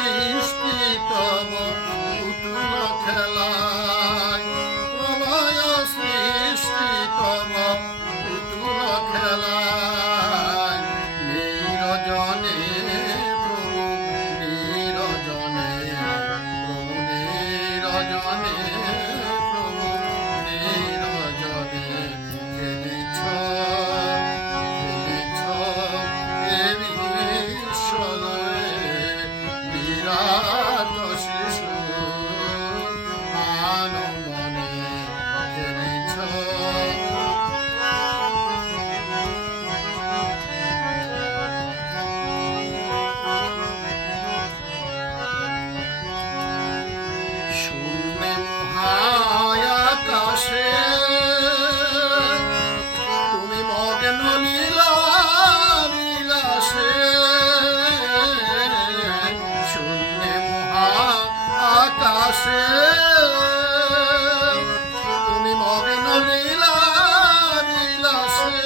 সৃষ্টি তব পুতুল খেলায়, প্রলয় সৃষ্টি তব পুতুল খেলায়। নিরজনে প্রভু নিরজনে, প্রভু নিরজনে, প্রভু নিরজনে খেলিছ খেলিছ এ বিশ্বলয়ে বিরাট শিশু আনন্দনে খেলিছ। শূন্যে মহায়াকাশে তুমি মগ্ন লীলা বিলাসে, শূন্যে মহাকাশে তুমি মগ্ন লীলা বিলাসে।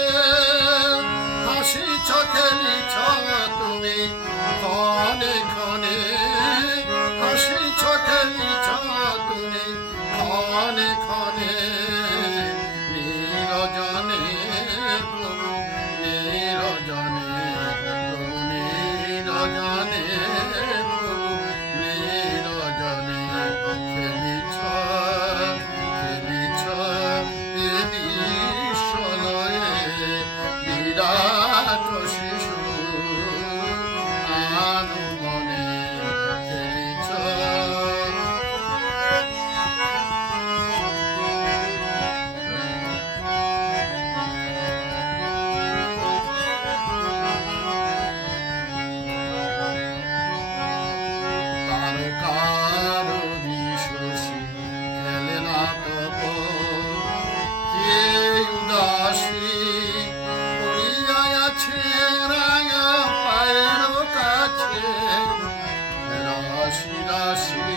হাসিছ খেলিছ তুমি ক্ষণে ক্ষণে, হাসিছ খেলিছ তুমি ক্ষণে ক্ষণে। নিরজনে প্রভু নিরজনে, প্রভু নিরজনে, প্রভু নিরজনে খেলিছ খেলিছ এ বিশ্বলয়ে বিরাট শিশু আনন্দনে খেলিছ। তারকার বিশোষী খেলে না তব, কে উদাসী পড়িয়া আছে রাঙা পায়ের কাছে। রাশি রাশি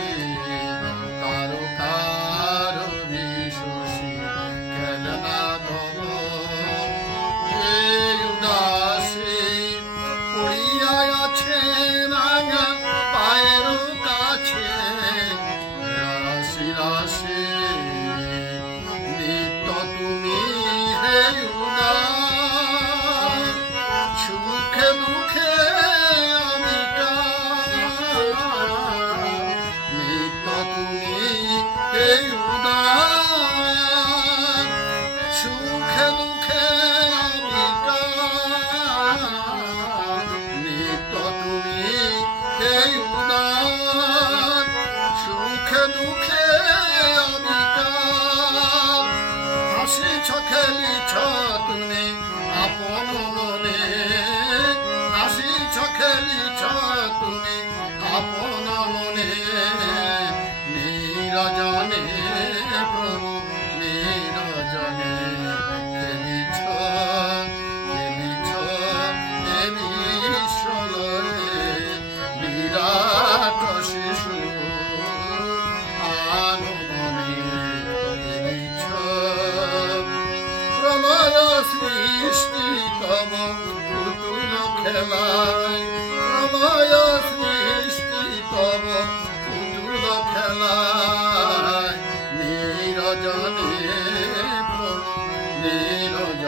তারকার বিশোষী খেলে না তব, কে উদাসী পড়িয়া আছে রাঙা পায়ের কাছে। রাশি রাশি নিত্য তুমি হে উদার, সুখে দুঃখে আমি কার। নিত্য তুমি হে উদার, সুখে দুঃখে আমি কার। নিত্য তুমি হে উদার, সুখে দুঃখে আমি কার। হাসিছ খেলিছ তুমি আপন মনে, হাসিছ খেলিছ তুমি আপন মনে। নিরজনে প্রভু নিরজনে খেলিছ খেলিছ এ বিশ্বলয়ে বিরাট শিশু আনন্দনে খেলিছ। প্রলয় সৃষ্টি তব পুতুল খেলায়, প্রলয় সৃষ্টি তব পুতুল খেলায়। নিরজনে প্রভু নিরজনে।